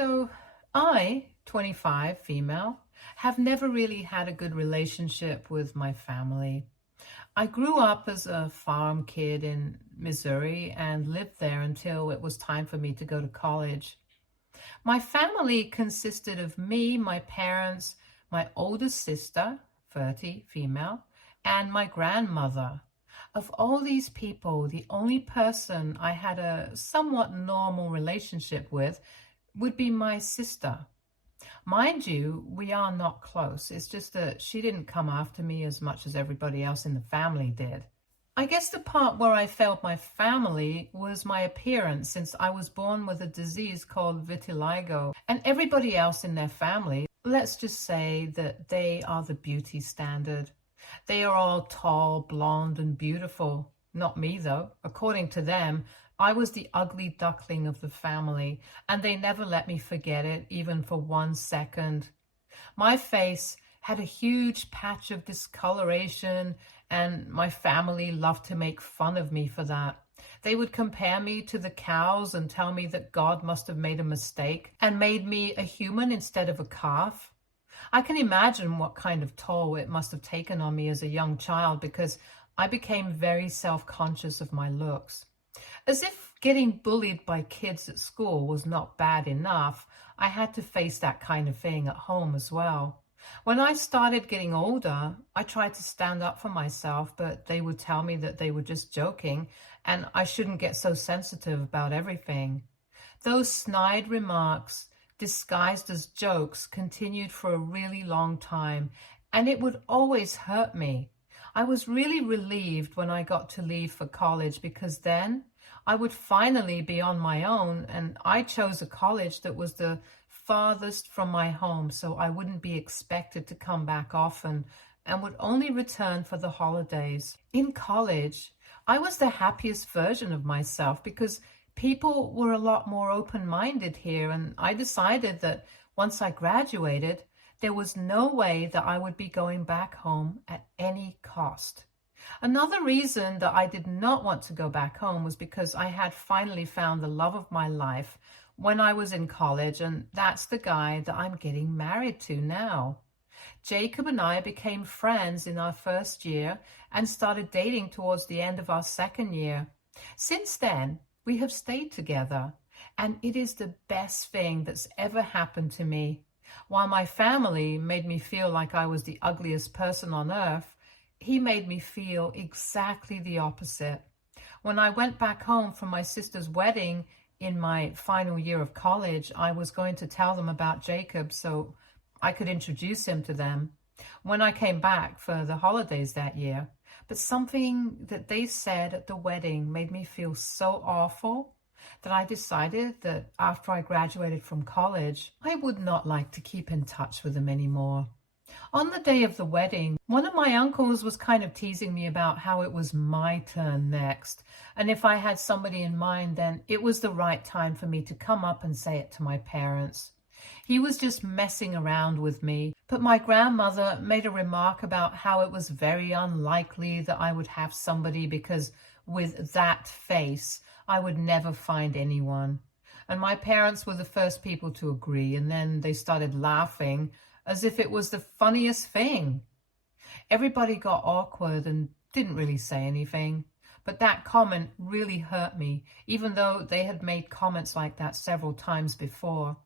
So I, 25, female, have never really had a good relationship with my family. I grew up as a farm kid in Missouri and lived there until it was time for me to go to college. My family consisted of me, my parents, my oldest sister, 30, female, and my grandmother. Of all these people, the only person I had a somewhat normal relationship with would be my sister. Mind you, we are not close. It's just that she didn't come after me as much as everybody else in the family did. I guess the part where I failed my family was my appearance, since I was born with a disease called vitiligo, and everybody else in their family, let's just say that they are the beauty standard. They are all tall, blonde, and beautiful. Not me, though. According to them, I was the ugly duckling of the family, and they never let me forget it, even for 1 second. My face had a huge patch of discoloration, and my family loved to make fun of me for that. They would compare me to the cows and tell me that God must have made a mistake and made me a human instead of a calf. I can imagine what kind of toll it must have taken on me as a young child, because I became very self-conscious of my looks. As if getting bullied by kids at school was not bad enough, I had to face that kind of thing at home as well. When I started getting older, I tried to stand up for myself, but they would tell me that they were just joking and I shouldn't get so sensitive about everything. Those snide remarks, disguised as jokes, continued for a really long time, and it would always hurt me. I was really relieved when I got to leave for college, because then I would finally be on my own, and I chose a college that was the farthest from my home, so I wouldn't be expected to come back often and would only return for the holidays. In college, I was the happiest version of myself because people were a lot more open-minded here, and I decided that once I graduated, there was no way that I would be going back home at any cost. Another reason that I did not want to go back home was because I had finally found the love of my life when I was in college, and that's the guy that I'm getting married to now. Jacob and I became friends in our first year and started dating towards the end of our second year. Since then, we have stayed together, and it is the best thing that's ever happened to me. While my family made me feel like I was the ugliest person on earth, he made me feel exactly the opposite. When I went back home for my sister's wedding in my final year of college, I was going to tell them about Jacob so I could introduce him to them when I came back for the holidays that year. But something that they said at the wedding made me feel so awful that I decided that after I graduated from college, I would not like to keep in touch with them anymore. On the day of the wedding, one of my uncles was kind of teasing me about how it was my turn next, and if I had somebody in mind, then it was the right time for me to come up and say it to my parents. He was just messing around with me, but my grandmother made a remark about how it was very unlikely that I would have somebody because with that face, I would never find anyone. And my parents were the first people to agree, and then they started laughing as if it was the funniest thing. Everybody got awkward and didn't really say anything, but that comment really hurt me, even though they had made comments like that several times before.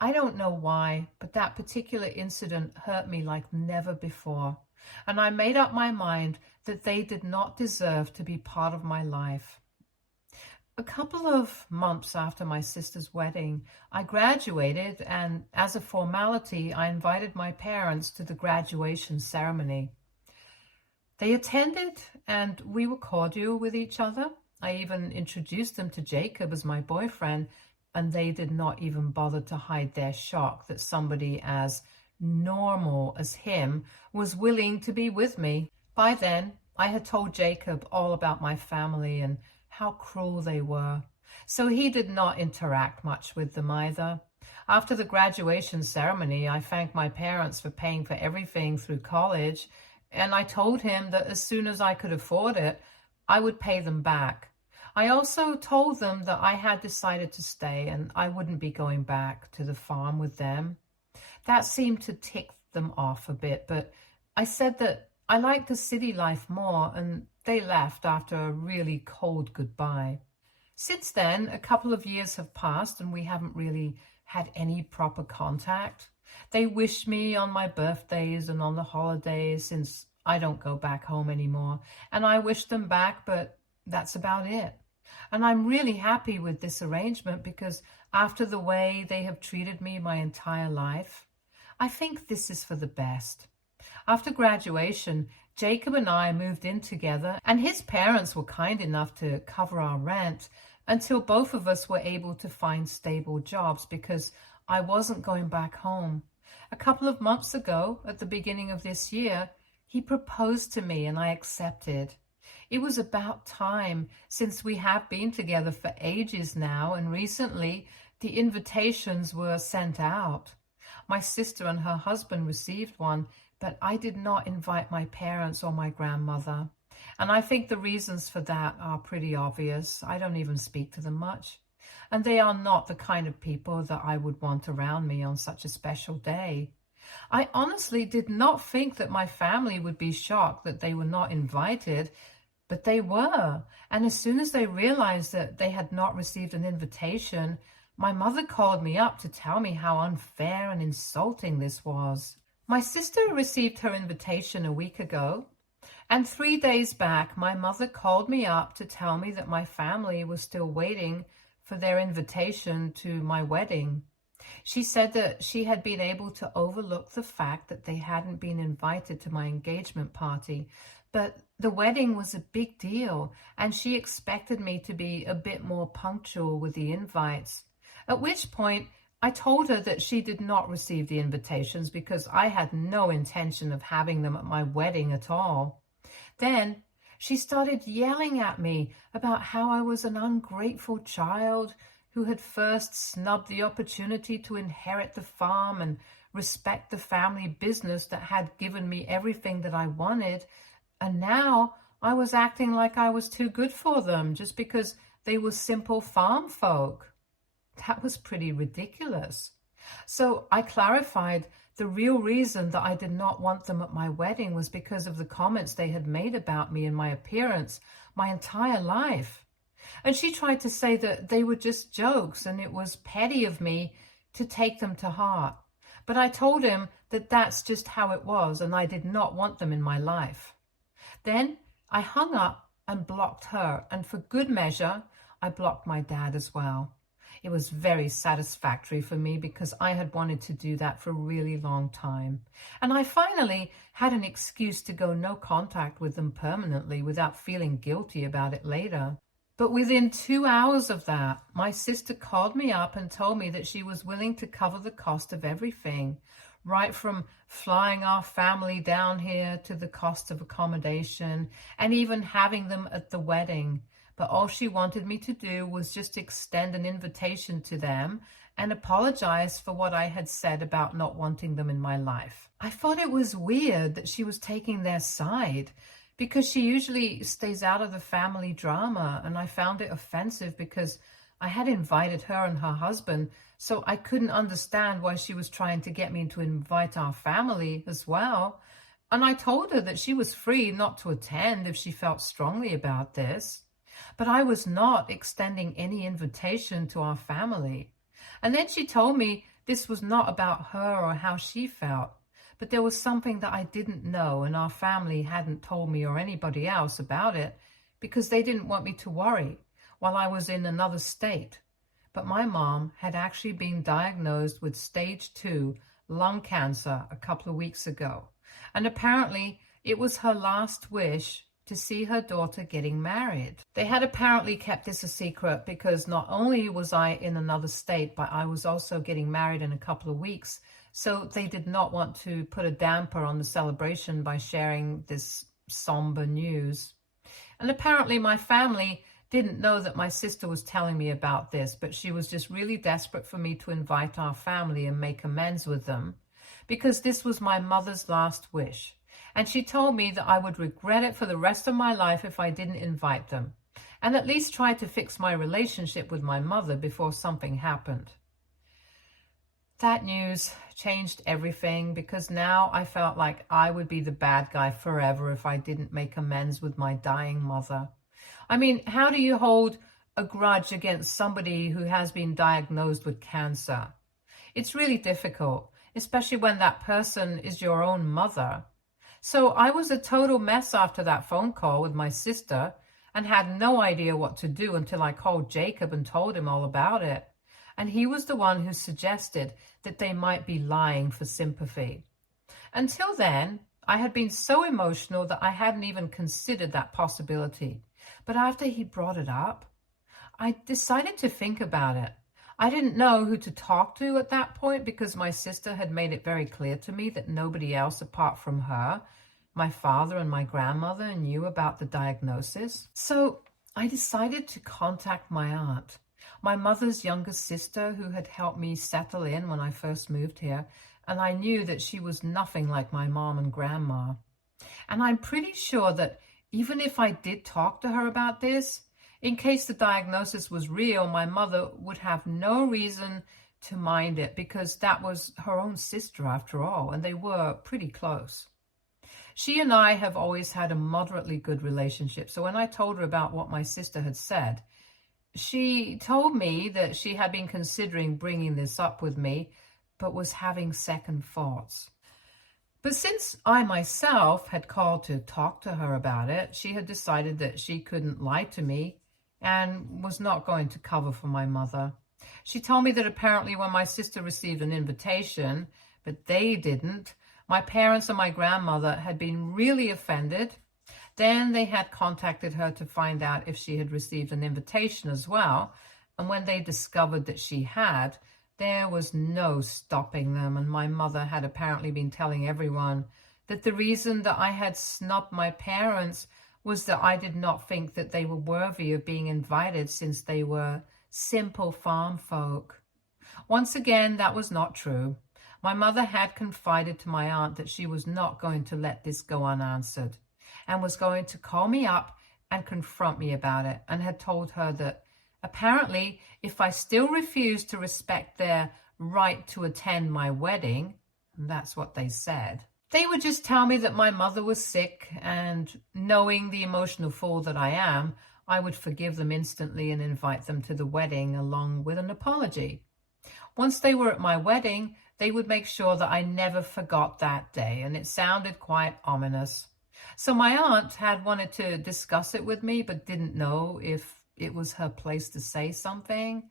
I don't know why, but that particular incident hurt me like never before, and I made up my mind that they did not deserve to be part of my life. A couple of months after my sister's wedding, I graduated, and as a formality, I invited my parents to the graduation ceremony. They attended, and we were cordial with each other. I even introduced them to Jacob as my boyfriend, and they did not even bother to hide their shock that somebody as normal as him was willing to be with me. By then, I had told Jacob all about my family and how cruel they were, so he did not interact much with them either. After the graduation ceremony, I thanked my parents for paying for everything through college, and I told him that as soon as I could afford it, I would pay them back. I also told them that I had decided to stay and I wouldn't be going back to the farm with them. That seemed to tick them off a bit, but I said that I liked the city life more, and they left after a really cold goodbye. Since then, a couple of years have passed and we haven't really had any proper contact. They wish me on my birthdays and on the holidays since I don't go back home anymore, and I wish them back, but that's about it. And I'm really happy with this arrangement because after the way they have treated me my entire life, I think this is for the best. After graduation, Jacob and I moved in together, and his parents were kind enough to cover our rent until both of us were able to find stable jobs because I wasn't going back home. A couple of months ago, at the beginning of this year, he proposed to me and I accepted. It was about time since we have been together for ages now, and recently the invitations were sent out. My sister and her husband received one, but I did not invite my parents or my grandmother. And I think the reasons for that are pretty obvious. I don't even speak to them much. And they are not the kind of people that I would want around me on such a special day. I honestly did not think that my family would be shocked that they were not invited, but they were. And as soon as they realized that they had not received an invitation, my mother called me up to tell me how unfair and insulting this was. My sister received her invitation a week ago, and 3 days back, my mother called me up to tell me that my family was still waiting for their invitation to my wedding. She said that she had been able to overlook the fact that they hadn't been invited to my engagement party, but the wedding was a big deal, and she expected me to be a bit more punctual with the invites. At which point, I told her that she did not receive the invitations because I had no intention of having them at my wedding at all. Then she started yelling at me about how I was an ungrateful child who had first snubbed the opportunity to inherit the farm and respect the family business that had given me everything that I wanted, and now I was acting like I was too good for them just because they were simple farm folk. That was pretty ridiculous. So I clarified the real reason that I did not want them at my wedding was because of the comments they had made about me and my appearance my entire life. And she tried to say that they were just jokes and it was petty of me to take them to heart. But I told him that that's just how it was and I did not want them in my life. Then I hung up and blocked her, and for good measure, I blocked my dad as well. It was very satisfactory for me because I had wanted to do that for a really long time. And I finally had an excuse to go no contact with them permanently without feeling guilty about it later. But within 2 hours of that, my sister called me up and told me that she was willing to cover the cost of everything, right from flying our family down here to the cost of accommodation and even having them at the wedding. But all she wanted me to do was just extend an invitation to them and apologize for what I had said about not wanting them in my life. I thought it was weird that she was taking their side because she usually stays out of the family drama, and I found it offensive because I had invited her and her husband, so I couldn't understand why she was trying to get me to invite our family as well. And I told her that she was free not to attend if she felt strongly about this. But I was not extending any invitation to our family. And then she told me this was not about her or how she felt, but there was something that I didn't know and our family hadn't told me or anybody else about it because they didn't want me to worry while I was in another state. But my mom had actually been diagnosed with stage 2 lung cancer a couple of weeks ago. And apparently it was her last wish to see her daughter getting married. They had apparently kept this a secret because not only was I in another state, but I was also getting married in a couple of weeks. So they did not want to put a damper on the celebration by sharing this somber news. And apparently my family didn't know that my sister was telling me about this, but she was just really desperate for me to invite our family and make amends with them because this was my mother's last wish. And she told me that I would regret it for the rest of my life if I didn't invite them. and at least try to fix my relationship with my mother before something happened. That news changed everything because now I felt like I would be the bad guy forever if I didn't make amends with my dying mother. I mean, how do you hold a grudge against somebody who has been diagnosed with cancer? It's really difficult, especially when that person is your own mother. So I was a total mess after that phone call with my sister and had no idea what to do until I called Jacob and told him all about it. And he was the one who suggested that they might be lying for sympathy. Until then, I had been so emotional that I hadn't even considered that possibility. But after he brought it up, I decided to think about it. I didn't know who to talk to at that point because my sister had made it very clear to me that nobody else apart from her, my father and my grandmother, knew about the diagnosis. So I decided to contact my aunt, my mother's younger sister, who had helped me settle in when I first moved here, and I knew that she was nothing like my mom and grandma. And I'm pretty sure that even if I did talk to her about this, in case the diagnosis was real, my mother would have no reason to mind it because that was her own sister after all, and they were pretty close. She and I have always had a moderately good relationship, so when I told her about what my sister had said, she told me that she had been considering bringing this up with me, but was having second thoughts. But since I myself had called to talk to her about it, she had decided that she couldn't lie to me and was not going to cover for my mother. She told me that apparently when my sister received an invitation, but they didn't, my parents and my grandmother had been really offended. Then they had contacted her to find out if she had received an invitation as well. And when they discovered that she had, there was no stopping them. And my mother had apparently been telling everyone that the reason that I had snubbed my parents was that I did not think that they were worthy of being invited since they were simple farm folk. Once again, that was not true. My mother had confided to my aunt that she was not going to let this go unanswered and was going to call me up and confront me about it, and had told her that apparently if I still refused to respect their right to attend my wedding, and that's what they said, they would just tell me that my mother was sick, and knowing the emotional fool that I am, I would forgive them instantly and invite them to the wedding along with an apology. Once they were at my wedding, they would make sure that I never forgot that day, and it sounded quite ominous. So my aunt had wanted to discuss it with me, but didn't know if it was her place to say something.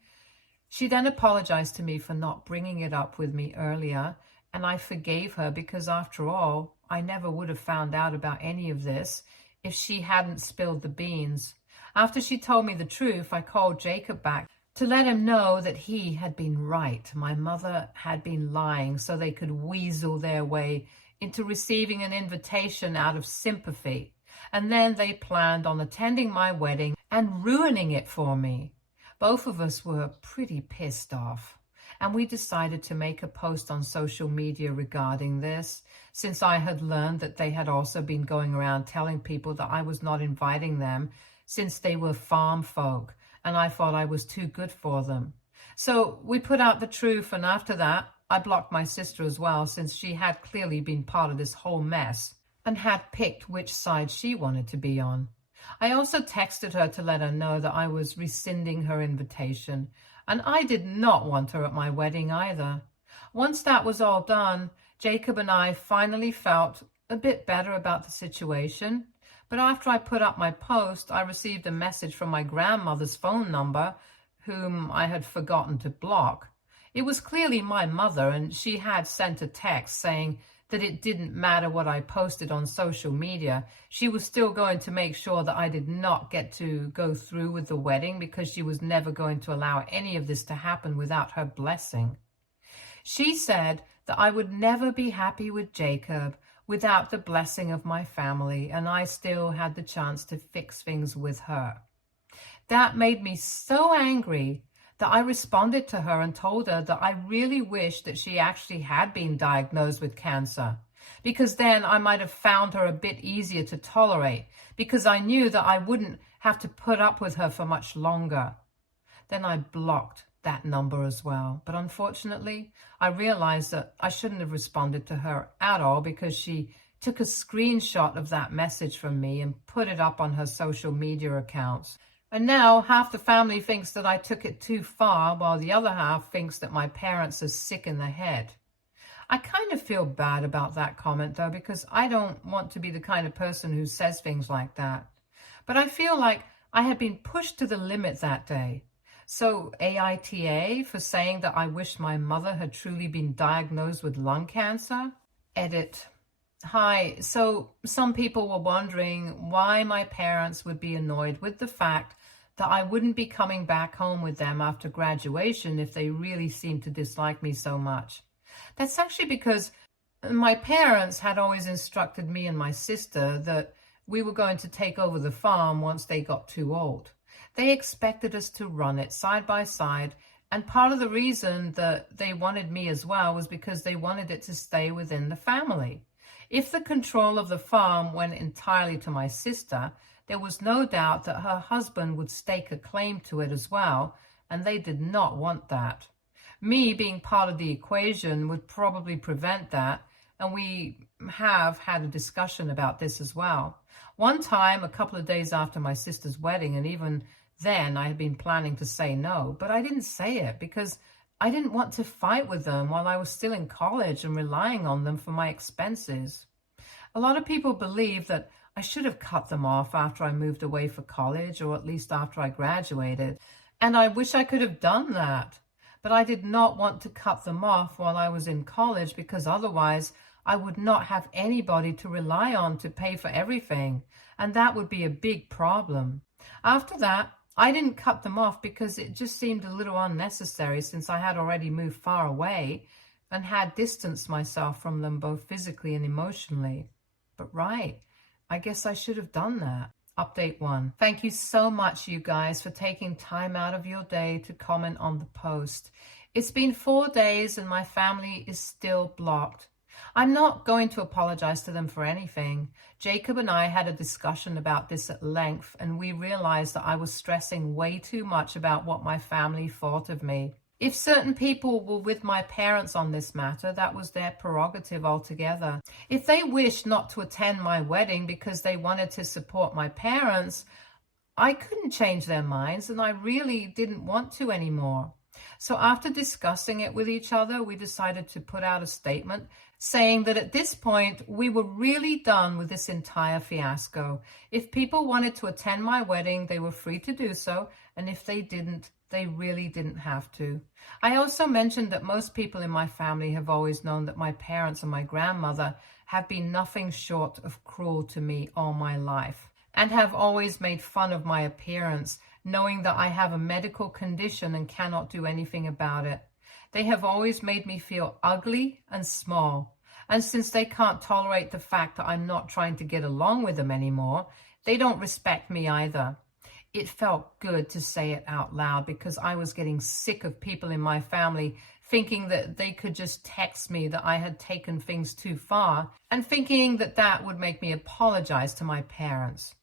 She then apologized to me for not bringing it up with me earlier, and I forgave her because after all, I never would have found out about any of this if she hadn't spilled the beans. After she told me the truth, I called Jacob back to let him know that he had been right. My mother had been lying so they could weasel their way into receiving an invitation out of sympathy. And then they planned on attending my wedding and ruining it for me. Both of us were pretty pissed off, and we decided to make a post on social media regarding this, since I had learned that they had also been going around telling people that I was not inviting them since they were farm folk, and I thought I was too good for them. So we put out the truth, and after that, I blocked my sister as well, since she had clearly been part of this whole mess and had picked which side she wanted to be on. I also texted her to let her know that I was rescinding her invitation, and I did not want her at my wedding either. Once that was all done, Jacob and I finally felt a bit better about the situation. But after I put up my post, I received a message from my grandmother's phone number, whom I had forgotten to block. It was clearly my mother, and she had sent a text saying that it didn't matter what I posted on social media. She was still going to make sure that I did not get to go through with the wedding because she was never going to allow any of this to happen without her blessing. She said that I would never be happy with Jacob without the blessing of my family, and I still had the chance to fix things with her. That made me so angry that I responded to her and told her that I really wished that she actually had been diagnosed with cancer, because then I might have found her a bit easier to tolerate, because I knew that I wouldn't have to put up with her for much longer. Then I blocked that number as well. But unfortunately, I realized that I shouldn't have responded to her at all, because she took a screenshot of that message from me and put it up on her social media accounts. And now half the family thinks that I took it too far, while the other half thinks that my parents are sick in the head. I kind of feel bad about that comment though, because I don't want to be the kind of person who says things like that. But I feel like I had been pushed to the limit that day. So AITA for saying that I wish my mother had truly been diagnosed with lung cancer? Edit. Hi, so some people were wondering why my parents would be annoyed with the fact that I wouldn't be coming back home with them after graduation if they really seemed to dislike me so much. That's actually because my parents had always instructed me and my sister that we were going to take over the farm once they got too old. They expected us to run it side by side, and part of the reason that they wanted me as well was because they wanted it to stay within the family. If the control of the farm went entirely to my sister, there was no doubt that her husband would stake a claim to it as well, and they did not want that. Me being part of the equation would probably prevent that, and we have had a discussion about this as well. One time, a couple of days after my sister's wedding, and even then I had been planning to say no, but I didn't say it because I didn't want to fight with them while I was still in college and relying on them for my expenses. A lot of people believe that I should have cut them off after I moved away for college, or at least after I graduated, and I wish I could have done that. But I did not want to cut them off while I was in college, because otherwise I would not have anybody to rely on to pay for everything, and that would be a big problem. After that, I didn't cut them off because it just seemed a little unnecessary, since I had already moved far away and had distanced myself from them both physically and emotionally. But right, I guess I should have done that. Update 1. Thank you so much, you guys, for taking time out of your day to comment on the post. It's been 4 days and my family is still blocked. I'm not going to apologize to them for anything. Jacob and I had a discussion about this at length, and we realized that I was stressing way too much about what my family thought of me. If certain people were with my parents on this matter, that was their prerogative altogether. If they wished not to attend my wedding because they wanted to support my parents, I couldn't change their minds, and I really didn't want to anymore. So after discussing it with each other, we decided to put out a statement saying that at this point, we were really done with this entire fiasco. If people wanted to attend my wedding, they were free to do so, and if they didn't, they really didn't have to. I also mentioned that most people in my family have always known that my parents and my grandmother have been nothing short of cruel to me all my life, and have always made fun of my appearance, knowing that I have a medical condition and cannot do anything about it. They have always made me feel ugly and small, and since they can't tolerate the fact that I'm not trying to get along with them anymore, they don't respect me either. It felt good to say it out loud, because I was getting sick of people in my family thinking that they could just text me that I had taken things too far, and thinking that that would make me apologize to my parents.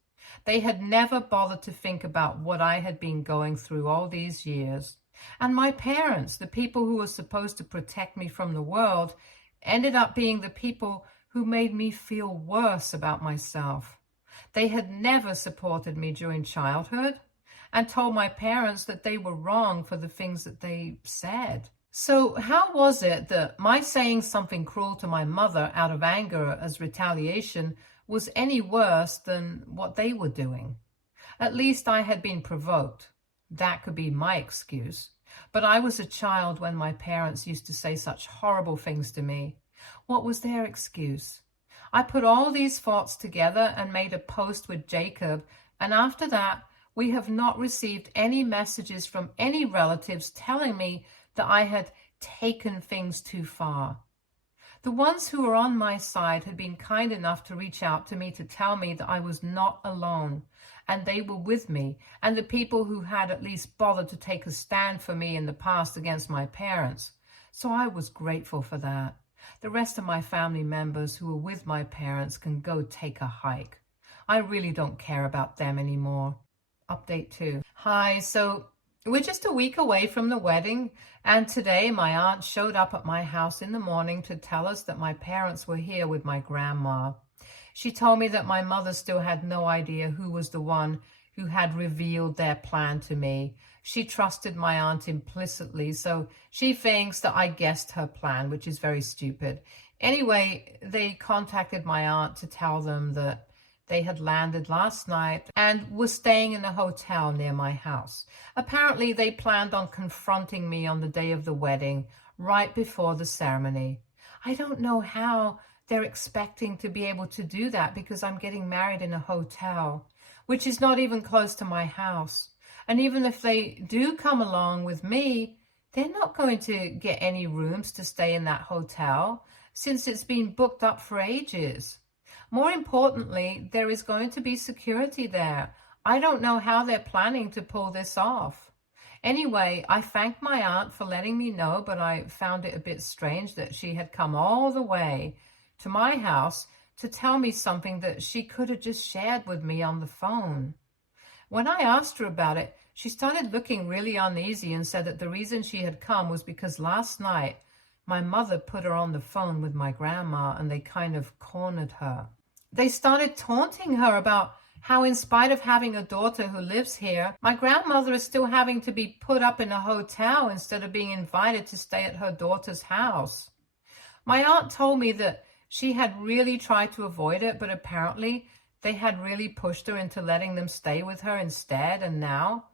They had never bothered to think about what I had been going through all these years. And my parents, the people who were supposed to protect me from the world, ended up being the people who made me feel worse about myself. They had never supported me during childhood and told my parents that they were wrong for the things that they said. So how was it that my saying something cruel to my mother out of anger as retaliation was any worse than what they were doing? At least I had been provoked. That could be my excuse. But I was a child when my parents used to say such horrible things to me. What was their excuse? I put all these thoughts together and made a post with Jacob, and after that, we have not received any messages from any relatives telling me that I had taken things too far. The ones who were on my side had been kind enough to reach out to me to tell me that I was not alone, and they were with me, and the people who had at least bothered to take a stand for me in the past against my parents. So I was grateful for that. The rest of my family members who were with my parents can go take a hike. I really don't care about them anymore. Update 2. Hi, so we're just a week away from the wedding, and today my aunt showed up at my house in the morning to tell us that my parents were here with my grandma. She told me that my mother still had no idea who was the one who had revealed their plan to me. She trusted my aunt implicitly, so she thinks that I guessed her plan, which is very stupid. Anyway, they contacted my aunt to tell them that they had landed last night and were staying in a hotel near my house. Apparently, they planned on confronting me on the day of the wedding, right before the ceremony. I don't know how they're expecting to be able to do that because I'm getting married in a hotel, which is not even close to my house. And even if they do come along with me, they're not going to get any rooms to stay in that hotel since it's been booked up for ages. More importantly, there is going to be security there. I don't know how they're planning to pull this off. Anyway, I thanked my aunt for letting me know, but I found it a bit strange that she had come all the way to my house to tell me something that she could have just shared with me on the phone. When I asked her about it, she started looking really uneasy and said that the reason she had come was because last night my mother put her on the phone with my grandma and they kind of cornered her. They started taunting her about how in spite of having a daughter who lives here, my grandmother is still having to be put up in a hotel instead of being invited to stay at her daughter's house. My aunt told me that she had really tried to avoid it, but apparently they had really pushed her into letting them stay with her instead, and now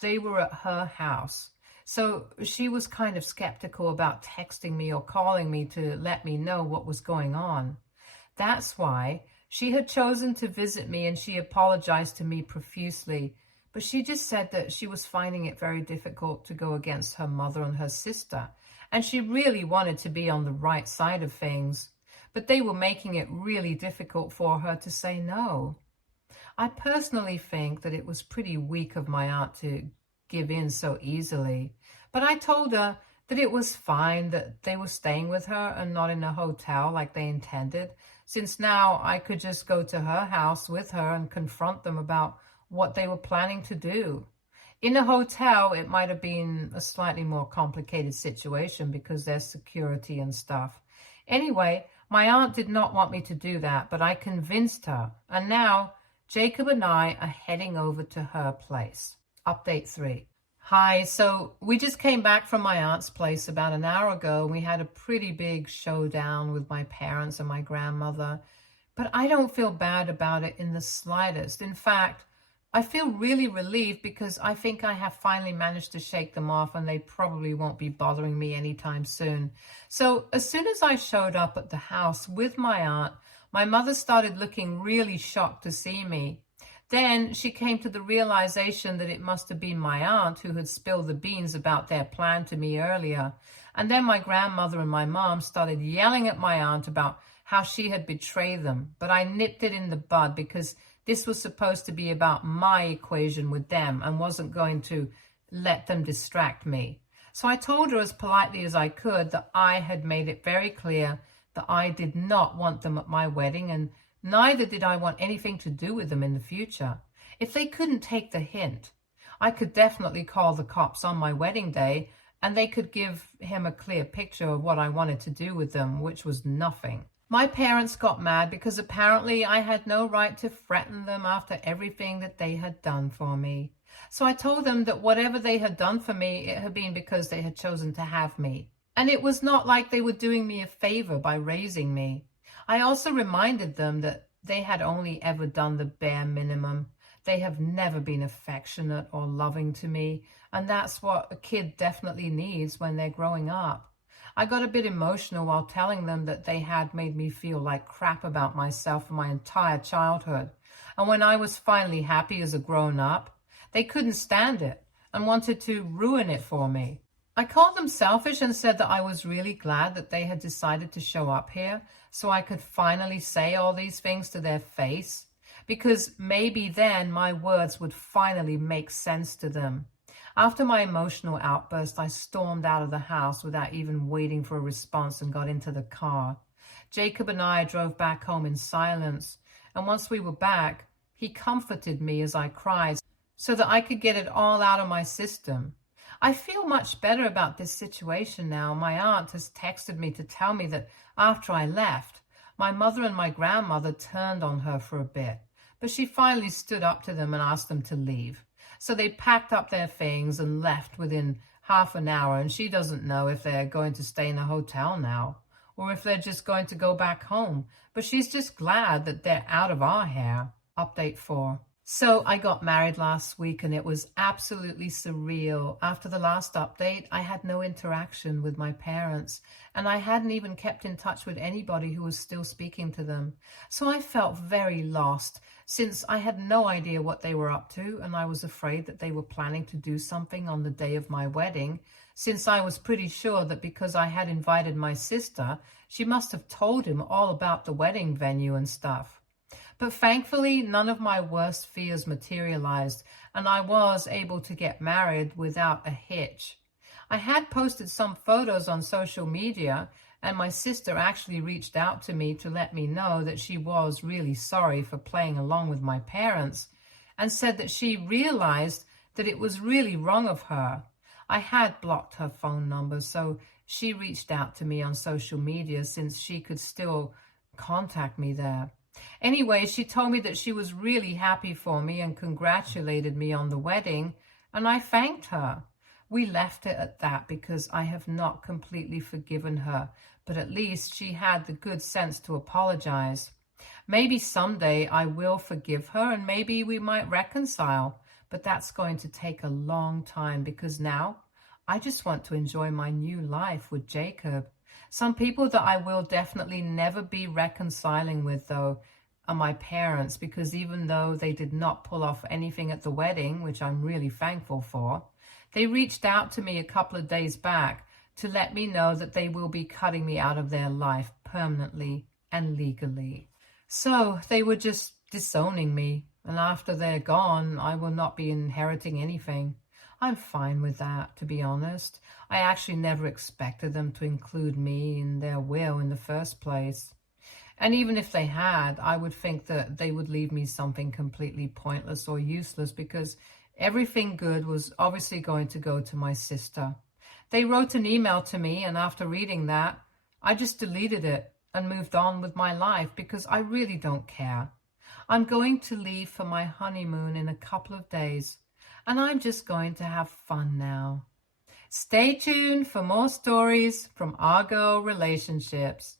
they were at her house. So she was kind of skeptical about texting me or calling me to let me know what was going on. That's why she had chosen to visit me, and she apologized to me profusely, but she just said that she was finding it very difficult to go against her mother and her sister, and she really wanted to be on the right side of things, but they were making it really difficult for her to say no. I personally think that it was pretty weak of my aunt to give in so easily, but I told her that it was fine that they were staying with her and not in a hotel like they intended, since now I could just go to her house with her and confront them about what they were planning to do. In a hotel, it might have been a slightly more complicated situation because there's security and stuff. Anyway, my aunt did not want me to do that, but I convinced her, and now Jacob and I are heading over to her place. Update 3. Hi, so we just came back from my aunt's place about an hour ago. We had a pretty big showdown with my parents and my grandmother, but I don't feel bad about it in the slightest. In fact, I feel really relieved because I think I have finally managed to shake them off and they probably won't be bothering me anytime soon. So as soon as I showed up at the house with my aunt, my mother started looking really shocked to see me. Then she came to the realization that it must have been my aunt who had spilled the beans about their plan to me earlier. And then my grandmother and my mom started yelling at my aunt about how she had betrayed them. But I nipped it in the bud because this was supposed to be about my equation with them and wasn't going to let them distract me. So I told her as politely as I could that I had made it very clear that I did not want them at my wedding, and neither did I want anything to do with them in the future. If they couldn't take the hint, I could definitely call the cops on my wedding day, and they could give him a clear picture of what I wanted to do with them, which was nothing. My parents got mad because apparently I had no right to threaten them after everything that they had done for me. So I told them that whatever they had done for me, it had been because they had chosen to have me. And it was not like they were doing me a favor by raising me. I also reminded them that they had only ever done the bare minimum. They have never been affectionate or loving to me, and that's what a kid definitely needs when they're growing up. I got a bit emotional while telling them that they had made me feel like crap about myself for my entire childhood. And when I was finally happy as a grown-up, they couldn't stand it and wanted to ruin it for me. I called them selfish and said that I was really glad that they had decided to show up here so I could finally say all these things to their face, because maybe then my words would finally make sense to them. After my emotional outburst, I stormed out of the house without even waiting for a response and got into the car. Jacob and I drove back home in silence, and once we were back, he comforted me as I cried so that I could get it all out of my system. I feel much better about this situation now. My aunt has texted me to tell me that after I left, my mother and my grandmother turned on her for a bit, but she finally stood up to them and asked them to leave. So they packed up their things and left within half an hour, and she doesn't know if they're going to stay in a hotel now or if they're just going to go back home. But she's just glad that they're out of our hair. Update 4. So I got married last week and it was absolutely surreal. After the last update, I had no interaction with my parents and I hadn't even kept in touch with anybody who was still speaking to them. So I felt very lost since I had no idea what they were up to, and I was afraid that they were planning to do something on the day of my wedding, since I was pretty sure that because I had invited my sister, she must have told him all about the wedding venue and stuff. But thankfully, none of my worst fears materialized, and I was able to get married without a hitch. I had posted some photos on social media, and my sister actually reached out to me to let me know that she was really sorry for playing along with my parents, and said that she realized that it was really wrong of her. I had blocked her phone number, so she reached out to me on social media since she could still contact me there. Anyway, she told me that she was really happy for me and congratulated me on the wedding, and I thanked her. We left it at that because I have not completely forgiven her, but at least she had the good sense to apologize. Maybe someday I will forgive her and maybe we might reconcile, but that's going to take a long time because now I just want to enjoy my new life with Jacob. Some people that I will definitely never be reconciling with, though, are my parents, because even though they did not pull off anything at the wedding, which I'm really thankful for, they reached out to me a couple of days back to let me know that they will be cutting me out of their life permanently and legally. So they were just disowning me, and after they're gone, I will not be inheriting anything. I'm fine with that, to be honest. I actually never expected them to include me in their will in the first place. And even if they had, I would think that they would leave me something completely pointless or useless because everything good was obviously going to go to my sister. They wrote an email to me, and after reading that, I just deleted it and moved on with my life because I really don't care. I'm going to leave for my honeymoon in a couple of days, and I'm just going to have fun now. Stay tuned for more stories from our girl relationships.